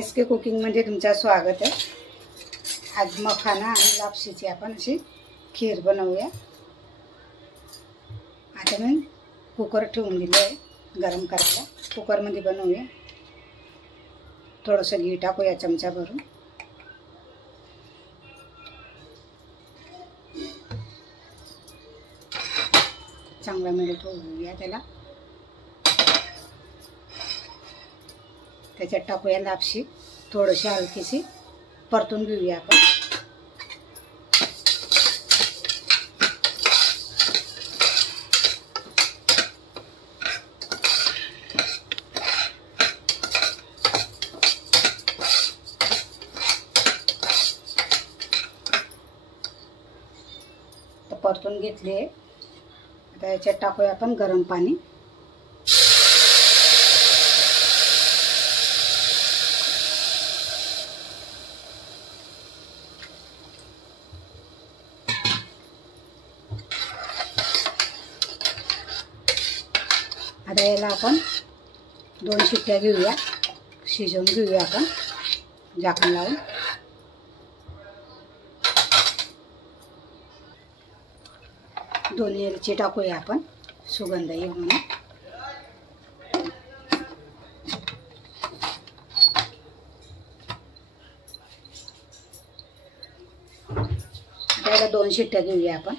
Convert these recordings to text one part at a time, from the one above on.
SK कुकिंगमध्ये तुमचं स्वागत आहे। आज मखाना आणि लापशीची आपण अशी खीर बनवूया। आता मी कुकर ठेवून दिले आहे गरम करायला। कुकरमध्ये बनवूया। थोडंसं घी टाकूया चमचा भरून। चांगला मिळत होऊया त्याला। त्याच्यात टाकूया लापशी, थोडीशी हलकीशी परतून घेऊया आपण। तर परतून घेतले। आता याच्यात टाकूया आपण गरम पाणी। आता याला आपण 2 शिट्ट्या घेऊया, शिजवून घेऊया आपण झाकण लावून। दोन्ही वेलची टाकूया आपण, सुगंध येईल म्हणून। त्याला 2 शिट्ट्या घेऊया आपण।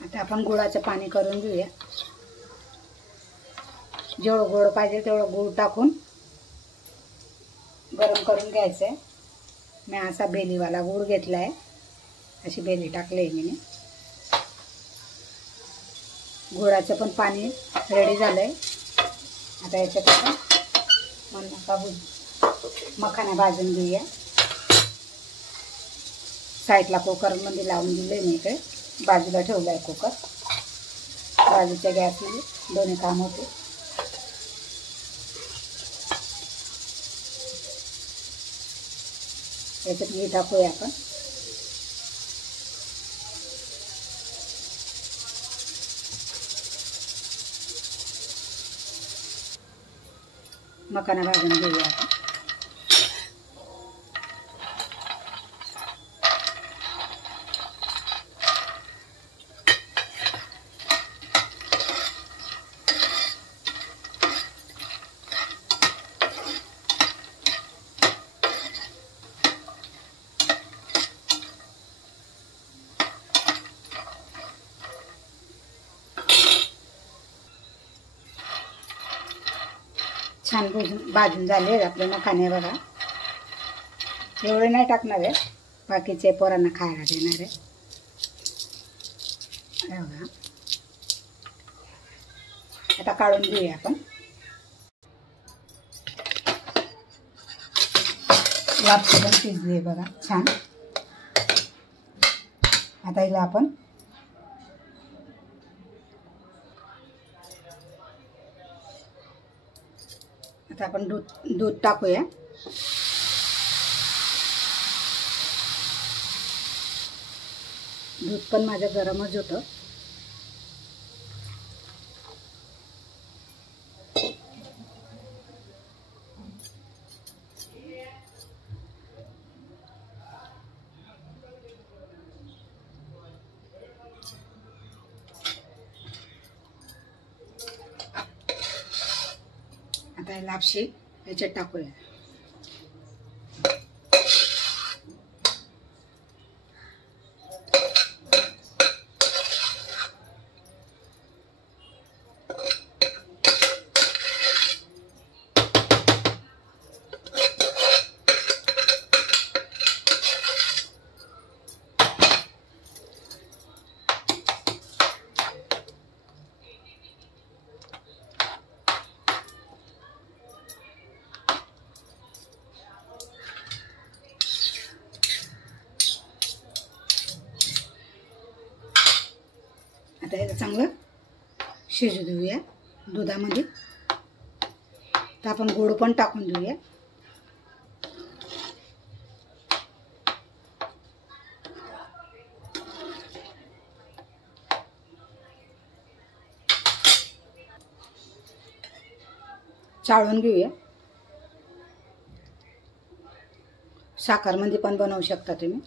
आता आपण गुळाचं पाणी करून घेऊया। जेवढं गोड पाहिजे तेवढं गूळ टाकून गरम करून घ्यायचं आहे। मी असा बेलीवाला गूळ घेतला आहे, अशी बेली टाकली आहे मी। गुळाचं पण पाणी रेडी झालं आहे। आता याच्यात आपण मखाना भाजून घेऊया। साईडला कुकरमध्ये लावून दिले मी, इकडे बाजूला ठेवला आहे कुकर। बाजूच्या गॅसमध्ये दोन्ही काम होते। याच्यात घी टाकूया आपण। मखाना भाजून घेऊया आपण। छान भाजून झाले आपले मखाने बघा। एवढे नाही टाकणार आहे, बाकीचे पोरांना खायला देणार आहे बघा। आता काढून घेऊया आपण। लापशी पण शिजली आहे बघा छान। आता हिला आपण दूध टाकूया। दूध पण माझं गरमच होतं। आता लापशी याच्यात टाकूया। आता याला चांगलं शिजू देऊया दुधामध्ये। तर आपण गोड पण टाकून देऊया। चाळून घेऊया. साखरमध्ये पण बनवू शकता तुम्ही,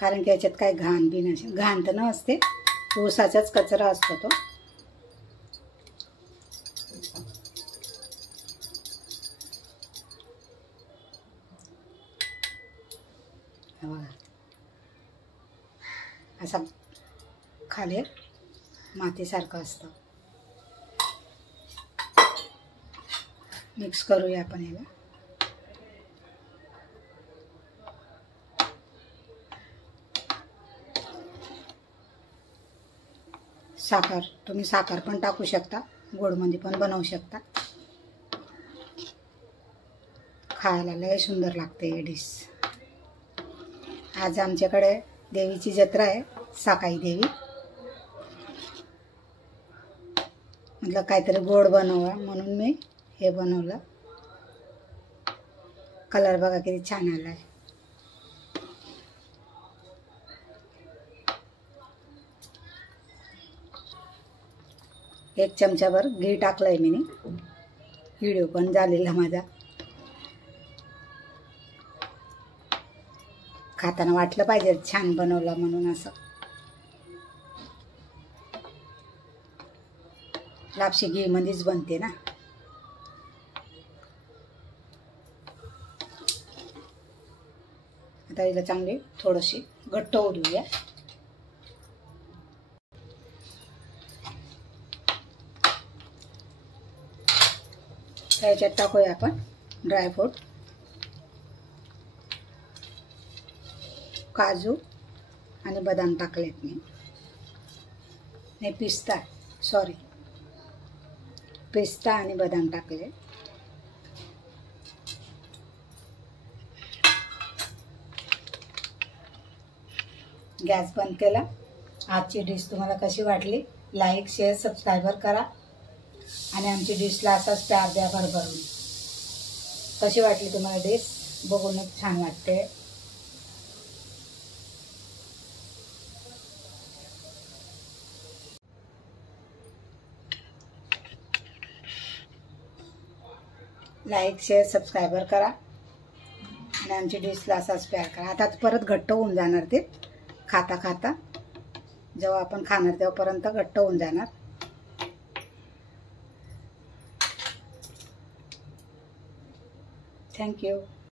कारण की याच्यात काय घाण बी नसे, घाण तर नसते, ऊसाचाच कचरा असतो तो. बघा असा खाली मातीसारखं असतं. मिक्स करूया आपण याला. साखर, तुम्ही साखर पण टाकू शकता, गोडमध्ये पण बनवू शकता. खायला लय सुंदर लागते हे डिश. आज आमच्याकडे देवीची जत्रा आहे, साकाई देवी. म्हटलं काहीतरी गोड बनवा म्हणून मी हे बनवलं. कलर बघा किती छान आला आहे. एक चमचाभर घी टाकलंय मी. व्हिडिओ पण झालेला माझा. खाताना वाटलं पाहिजे छान बनवलं म्हणून. असं लापशी घी मध्येच बनते ना. आता हिला चांगली थोडीशी घट्ट होऊ देऊया. याच्यात टाकूया आपण ड्रायफ्रूट, काजू आणि बदाम टाकलेत मी. नाही पिस्ता, सॉरी, पिस्ता आणि बदाम टाकले. गॅस बंद केला. आजची डिश तुम्हाला कशी वाटली? लाईक, शेअर, सबस्क्राईबर करा आणि आमची डिशला असाच प्यार द्या भरभरून. कशी वाटली तुम्हाला डिश? बघूनच छान वाटते. लाईक, शेअर, सबस्क्राईबर करा आणि आमची डिशला असाच प्यार करा. आता परत घट्ट होऊन जाणार ते खाता खाता. जेव्हा आपण खाणार तेव्हापर्यंत घट्ट होऊन जाणार. थँक्यू.